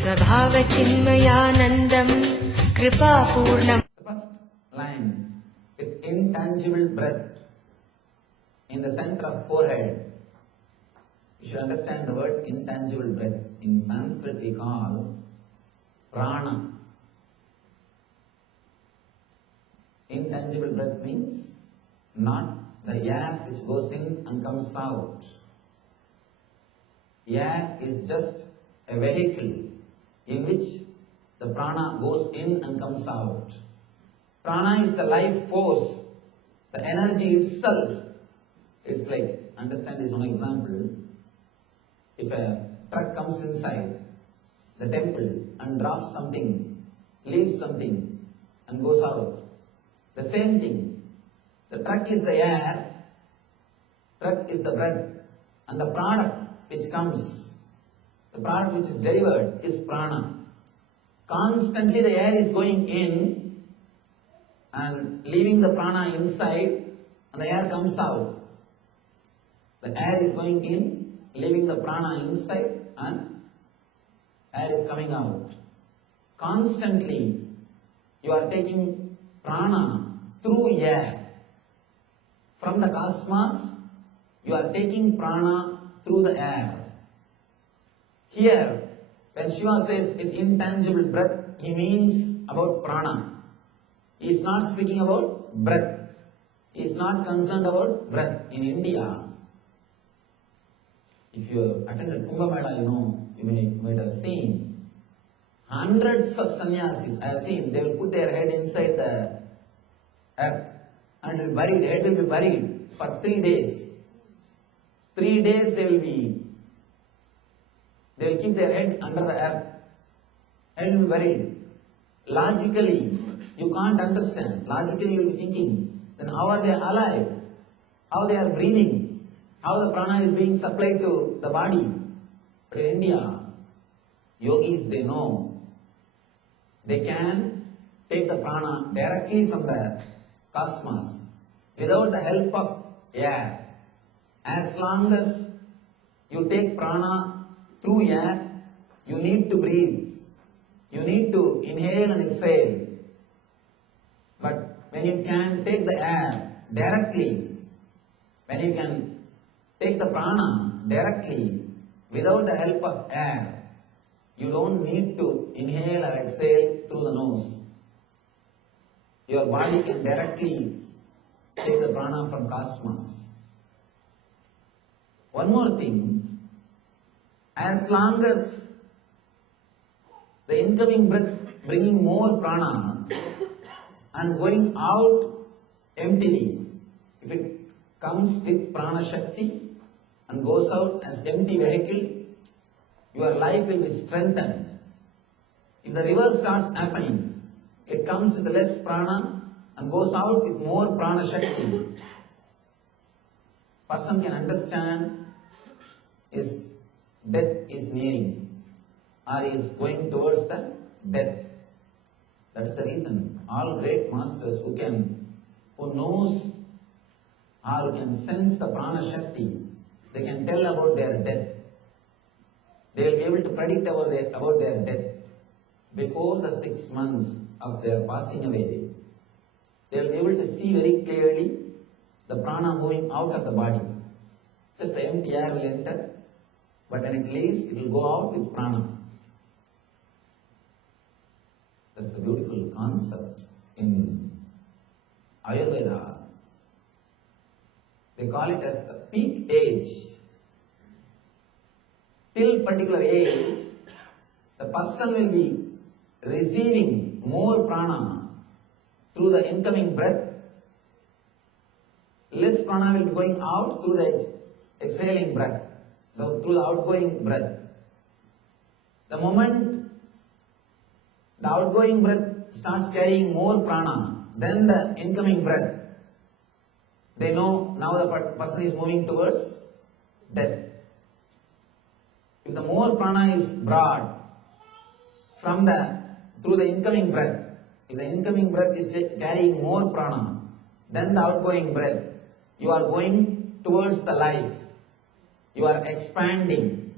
स्वभावचिन्मयानन्दं कृपापूर्णम्. The first line, with intangible breath in the center of forehead. You should understand the word intangible breath. In Sanskrit we call Prana. Intangible breath means not the air which goes in and comes out. Air is just a vehicle in which the prana goes in and comes out. Prana is the life force, the energy itself. It's like, understand this one example. If a truck comes inside the temple and drops something, leaves something and goes out, the same thing. The truck is the air, truck is the breath, and the product which comes, the product which is delivered is prana. Constantly the air is going in and leaving the prana inside, and the air comes out. The air is going in, leaving the prana inside, and air is coming out. Constantly you are taking prana through air. From the cosmos, you are taking prana through the air. Here, when Shiva says with intangible breath, he means about prana. He is not speaking about breath. He is not concerned about breath. In India, if you attended Kumbh Mela, you might have seen hundreds of sannyasis. I have seen, they will put their head inside the earth and will be buried. Head will be buried for 3 days. 3 days they will keep their head under the earth. Head will be buried. Logically, you can't understand. Logically, you will be thinking, then how are they alive? How they are breathing? How the prana is being supplied to the body? But in India, yogis, they know. They can take the prana directly from the cosmos without the help of air. As long as you take prana through air, you need to breathe. You need to inhale and exhale. But when you can take the air directly, when you can take the prana directly without the help of air, you don't need to inhale or exhale through the nose. Your body can directly take the prana from cosmos. One more thing, as long as the incoming breath bringing more prana and going out emptily, if it comes with prana shakti and goes out as empty vehicle, your life will be strengthened. If the reverse starts happening, it comes with less prana and goes out with more prana shakti, person can understand his death is nearing, or he is going towards the death. That is the reason all great masters who knows or who can sense the prana shakti, they can tell about their death. They will be able to predict about their death before the 6 months of their passing away. They will be able to see very clearly the prana moving out of the body. Just the empty air will enter, but when it leaves, it will go out with prana. That's a beautiful concept in Ayurveda. They call it as the peak age. Till particular age, the person will be receiving more prana through the incoming breath. Less prana will be going out through the exhaling breath, through the outgoing breath. The moment the outgoing breath starts carrying more prana than the incoming breath, they know now the person is moving towards death. If the more prana is brought through the incoming breath, if the incoming breath is carrying more prana than the outgoing breath, you are going towards the life. You are expanding.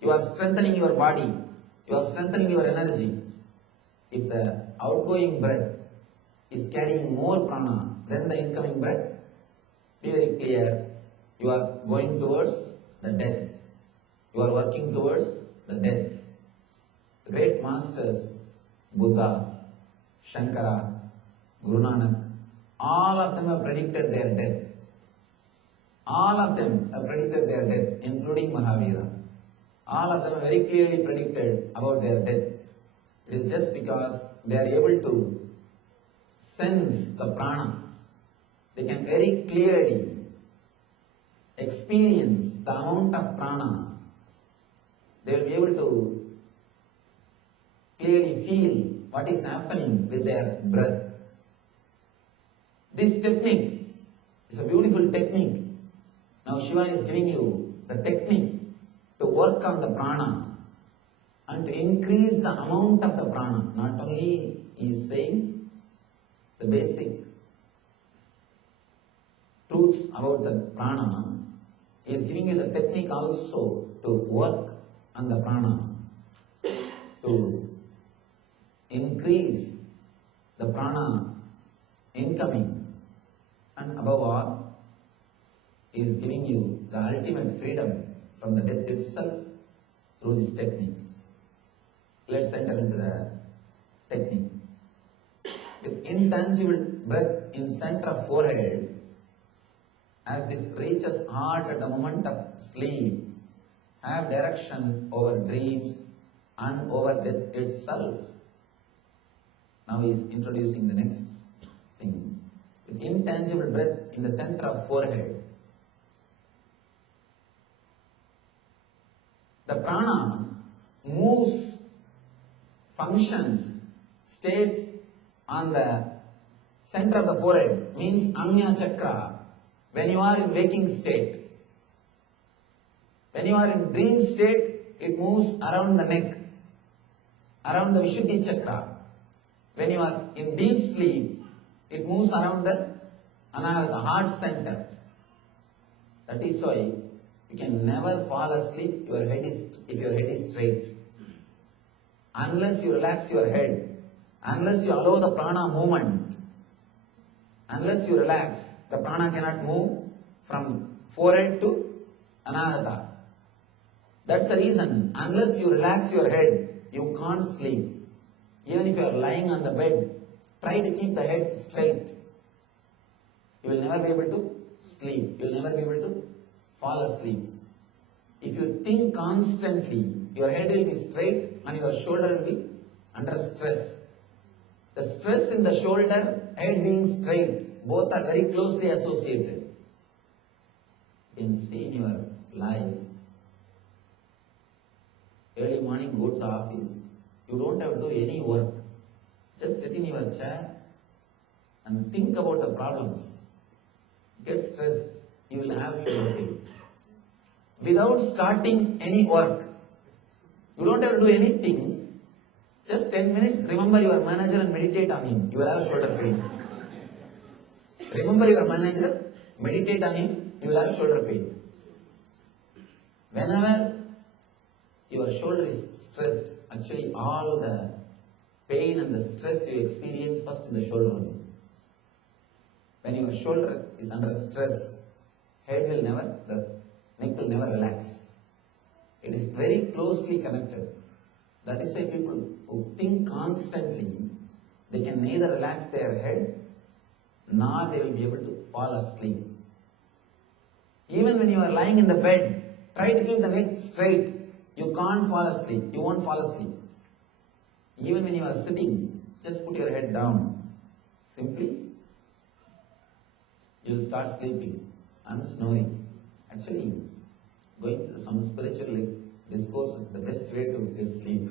You are strengthening your body. You are strengthening your energy. If the outgoing breath is carrying more prana than the incoming breath, be very clear, you are going towards the death. You are working towards the death. The great masters, Buddha, Shankara, Guru Nanak, all of them have predicted their death. All of them have predicted their death, including Mahavira. All of them have very clearly predicted about their death. It is just because they are able to sense the prana. They can very clearly experience the amount of prana. They will be able to clearly feel what is happening with their breath. This technique is a beautiful technique. Now Shiva is giving you the technique to work on the prana and to increase the amount of the prana. Not only he is saying the basic truths about the prana, he is giving you the technique also to work on the prana, to increase the prana incoming, and above all, he is giving you the ultimate freedom from the death itself through this technique. Let's enter into the technique. With intangible breath in center of forehead, as this reaches heart at the moment of sleep, have direction over dreams and over death itself. Now he is introducing the next thing. With intangible breath in the center of forehead, the prana moves, functions, stays on the center of the forehead, means Anya Chakra, when you are in waking state. When you are in dream state, it moves around the neck, around the Vishuddhi Chakra. When you are in deep sleep, it moves around the Anahata, heart center. That is why you can never fall asleep if your head is straight. Unless you relax your head, unless you allow the prana movement, unless you relax, the prana cannot move from forehead to Anahata. That's the reason, unless you relax your head, you can't sleep. Even if you are lying on the bed, try to keep the head straight. You will never be able to sleep. You will never be able to fall asleep. If you think constantly, your head will be straight and your shoulder will be under stress. The stress in the shoulder, head being straight, both are very closely associated. You can see in your life, early morning go to the office, you don't have to do any work. Just sit in your chair and think about the problems. Get stressed, you will have shoulder pain. Without starting any work, you don't have to do anything. Just 10 minutes, remember your manager and meditate on him. You will have shoulder pain. Remember your manager, meditate on him, you will have shoulder pain. Whenever your shoulder is stressed, actually all the pain and the stress you experience first in the shoulder only. When your shoulder is under stress, the neck will never relax. It is very closely connected. That is why people who think constantly, they can neither relax their head nor they will be able to fall asleep. Even when you are lying in the bed, try to keep the neck straight. You can't fall asleep. You won't fall asleep. Even when you are sitting, just put your head down. Simply, you will start sleeping and snoring. Actually, going to some spiritual discourse is the best way to get sleep.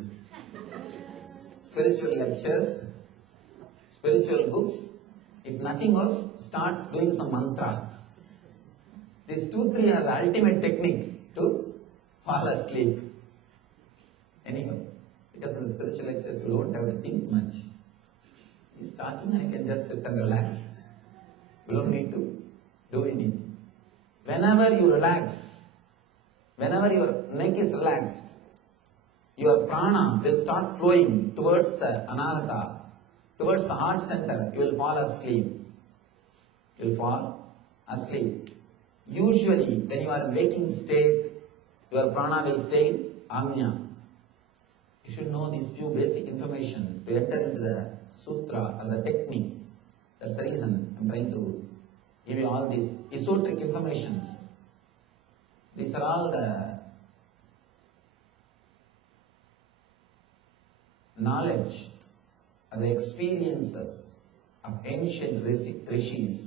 Spiritual lectures, spiritual books, if nothing else, starts doing some mantra. These 2-3 are the ultimate technique to fall asleep. Anyhow, because in the spiritual lectures you don't have to think much. He's talking and you can just sit and relax. You don't need to do anything. Whenever you relax, whenever your neck is relaxed, your prana will start flowing towards the anahata, towards the heart center. You will fall asleep. You will fall asleep. Usually, when you are in waking state, your prana will stay in Agnya. You should know these few basic information to enter into the sutra or the technique. That's the reason I'm trying to give you all these esoteric informations. These are all the knowledge or the experiences of ancient rishis.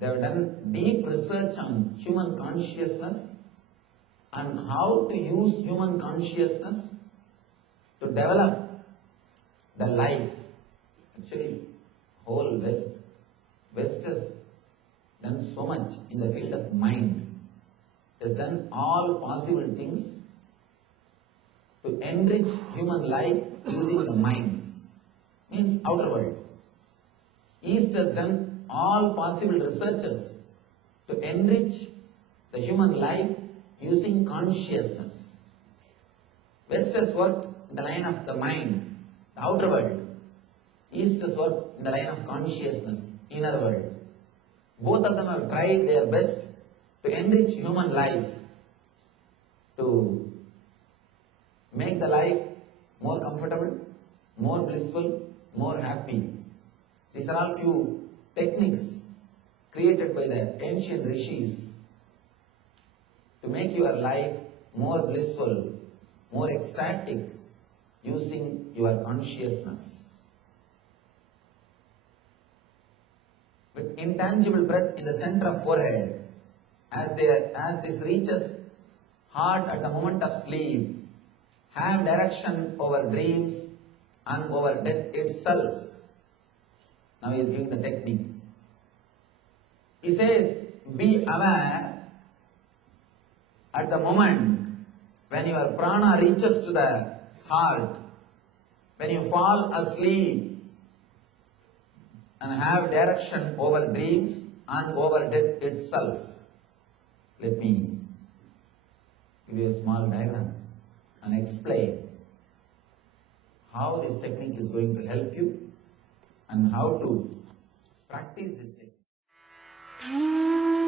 They have done deep research on human consciousness and how to use human consciousness to develop the life. Actually, whole West has done so much in the field of mind. It has done all possible things to enrich human life using the mind. Means outer world. East has done all possible researches to enrich the human life using consciousness. West has worked in the line of the mind, the outer world. East has worked in the line of consciousness, inner world. Both of them have tried their best to enrich human life, to make the life more comfortable, more blissful, more happy. These are all few techniques created by the ancient rishis to make your life more blissful, more ecstatic, using your consciousness. With intangible breath in the center of forehead, as this reaches heart at the moment of sleep, have direction over dreams and over death itself. Now he is giving the technique. He says, be aware at the moment when your prana reaches to the heart, when you fall asleep, and have direction over dreams and over death itself. Let me give you a small diagram and explain how this technique is going to help you and how to practice this technique.